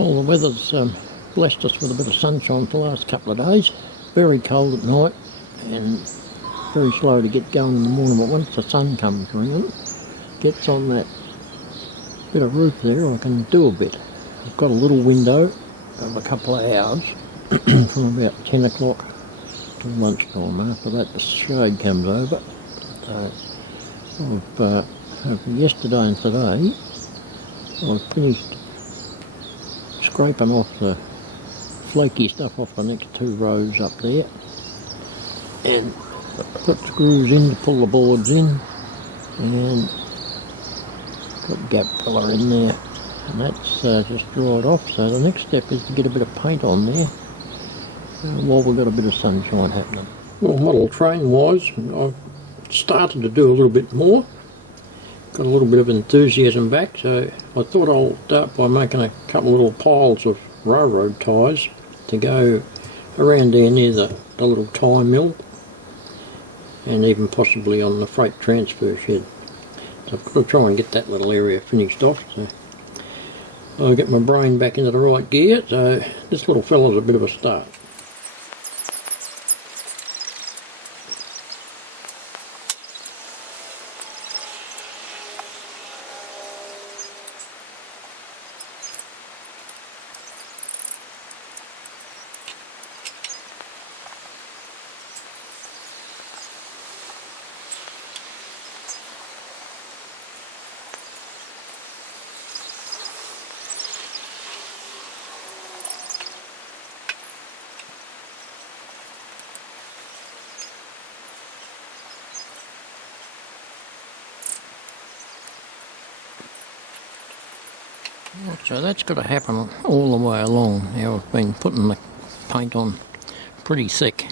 Well, the weather's blessed us with a bit of sunshine for the last couple of days. Very cold at night and very slow to get going in the morning, but once the sun comes around, gets on that bit of roof there, I can do a bit. I've got a little window of a couple of hours from about 10 o'clock till lunchtime. After that the shade comes over. So over yesterday and today I've finished scraping off the flaky stuff off the next two rows up there and put screws in to pull the boards in, and got gap filler in there, and that's just dried off. So the next step is to get a bit of paint on there while we've got a bit of sunshine happening. Well, model train wise, I've started to do a little bit more. Got a little bit of enthusiasm back, so I thought I'll start by making a couple of little piles of railroad ties to go around there near the little tie mill, and even possibly on the freight transfer shed. So I've got to try and get that little area finished off, so I'll get my brain back into the right gear. So this little fella's a bit of a start. So that's got to happen all the way along. Now I've been putting the paint on pretty thick,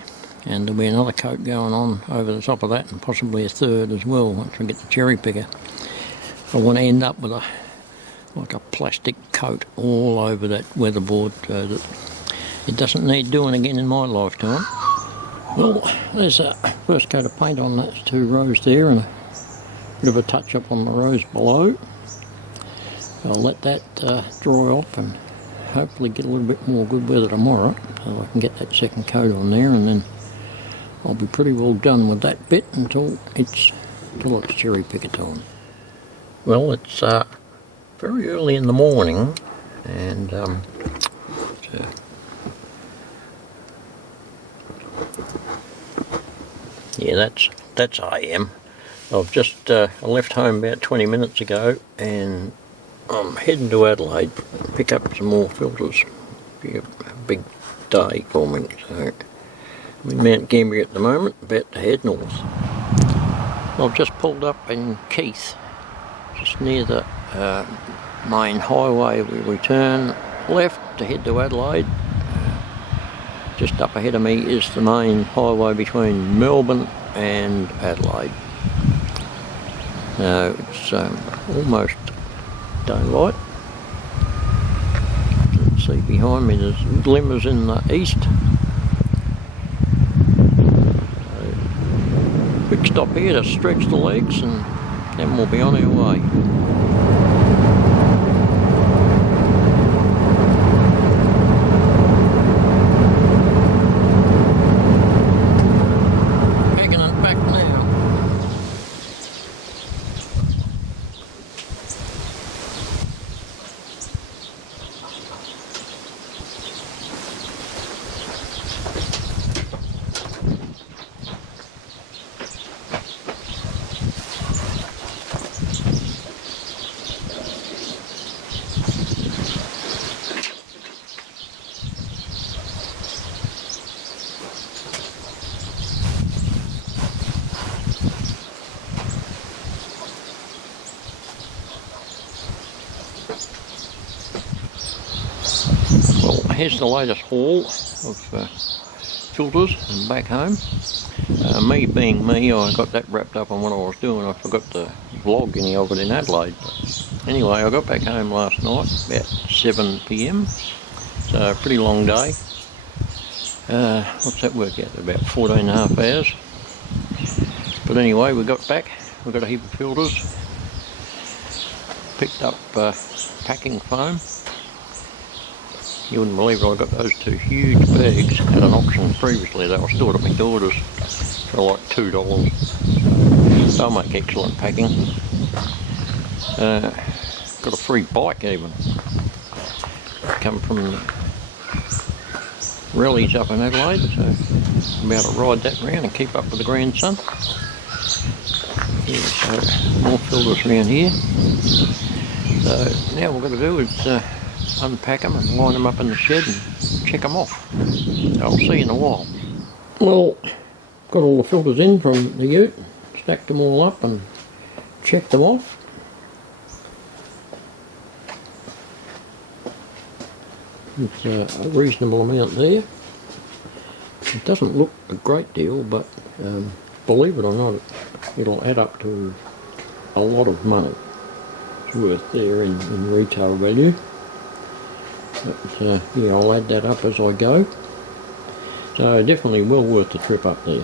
and there'll be another coat going on over the top of that, and possibly a third as well once we get the cherry picker. I want to end up with like a plastic coat all over that weatherboard so that it doesn't need doing again in my lifetime. Well, there's a first coat of paint on those two rows there, and a bit of a touch up on the rows below. I'll let that dry off and hopefully get a little bit more good weather tomorrow, so I can get that second coat on there, and then I'll be pretty well done with that bit until it's cherry picker time. Well, it's very early in the morning, and yeah, that's AM. I've just left home about 20 minutes ago, and I'm heading to Adelaide to pick up some more filters. Be a big day for me. So I'm in Mount Gambier at the moment, about to head north. I've just pulled up in Keith, just near the main highway. We turn left to head to Adelaide. Just up ahead of me is the main highway between Melbourne and Adelaide. So it's almost daylight. You can see behind me there's glimmers in the east. So, quick stop here to stretch the legs, and then we'll be on our way. Here's the latest haul of filters and back home. Me being me, I got that wrapped up on what I was doing. I forgot to vlog any of it in Adelaide. But anyway, I got back home last night about 7 PM. So a pretty long day. What's that work out? About 14 and a half hours. But anyway, we got back. We got a heap of filters. Picked up packing foam. You wouldn't believe it, I got those two huge bags at an auction previously. They were stored at my daughter's for like $2. They'll make excellent packing. Got a free bike even. Come from rallies up in Adelaide, so I'm about to ride that round and keep up with the grandson. Yeah, so more filters around here. So now what we've got to do is unpack them and line them up in the shed and check them off. So I'll see you in a while. Well, got all the filters in from the ute, stacked them all up and checked them off. It's a reasonable amount there. It doesn't look a great deal, but believe it or not, it'll add up to a lot of money. It's worth there in retail value. But yeah, I'll add that up as I go. So definitely well worth the trip up there.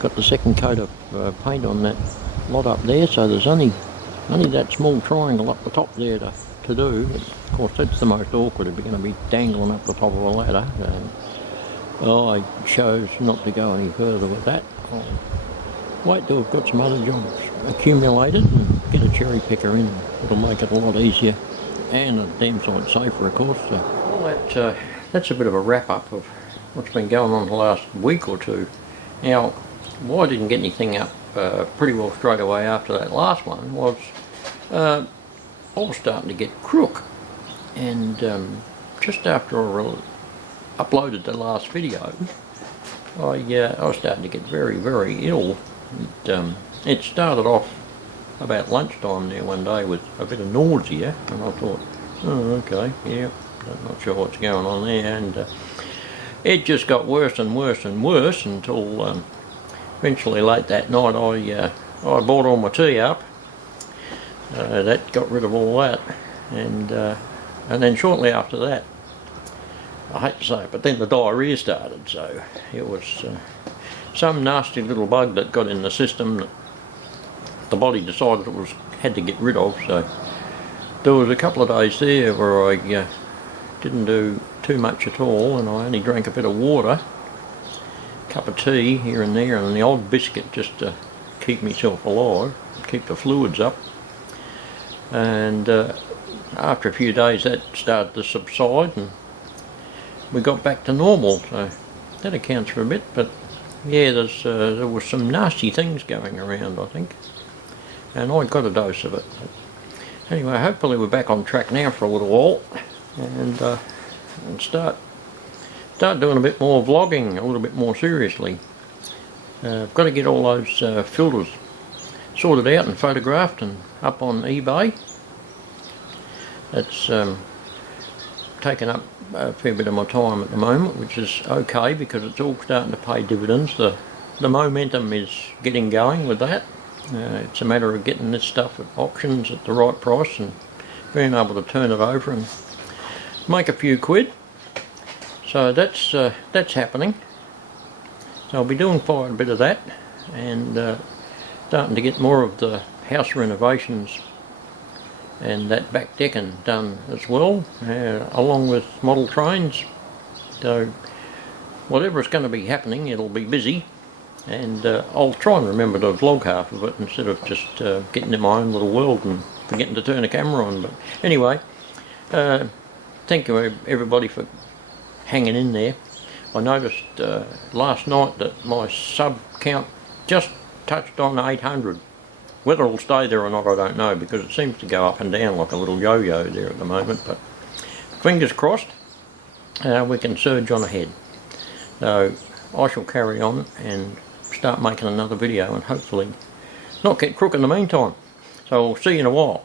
Got the second coat of paint on that lot up there, so there's only that small triangle up the top there to do. Of course, that's the most awkward if you're going to be dangling up the top of a ladder. I chose not to go any further with that. I'll wait till I've got some other jobs accumulated and get a cherry picker in. It'll make it a lot easier and a damn sight safer, of course. So, well, that's a bit of a wrap up of what's been going on the last week or two. Now, why I didn't get anything up pretty well straight away after that last one was I was starting to get crook, and just after I uploaded the last video, I was starting to get very, very ill. It started off about lunchtime there one day with a bit of nausea, and I thought, oh, okay, yeah, I'm not sure what's going on there, and it just got worse and worse and worse until eventually late that night I bought all my tea up. That got rid of all that, and then shortly after that, I hate to say it, but then the diarrhea started. So it was some nasty little bug that got in the system that the body decided it had to get rid of. So there was a couple of days there where I didn't do too much at all, and I only drank a bit of water, a cup of tea here and there, and the odd biscuit just to keep myself alive, keep the fluids up. And after a few days that started to subside and we got back to normal, so that accounts for a bit. But yeah, there was some nasty things going around, I think, and I got a dose of it. But anyway, hopefully we're back on track now for a little while, and start doing a bit more vlogging a little bit more seriously. I've got to get all those filters sorted out and photographed and up on eBay. That's taken up a fair bit of my time at the moment, which is okay because it's all starting to pay dividends. The momentum is getting going with that. It's a matter of getting this stuff at auctions at the right price and being able to turn it over and make a few quid. So that's happening. So I'll be doing quite a bit of that, and starting to get more of the house renovations and that back decking done as well, along with model trains. So whatever's going to be happening, it'll be busy, and I'll try and remember to vlog half of it instead of just getting in my own little world and forgetting to turn the camera on. But anyway, thank you everybody for hanging in there. I noticed last night that my sub count just touched on 800. Whether it'll stay there or not, I don't know, because it seems to go up and down like a little yo-yo there at the moment. But fingers crossed, we can surge on ahead. So I shall carry on and start making another video and hopefully not get crook in the meantime. So I'll see you in a while.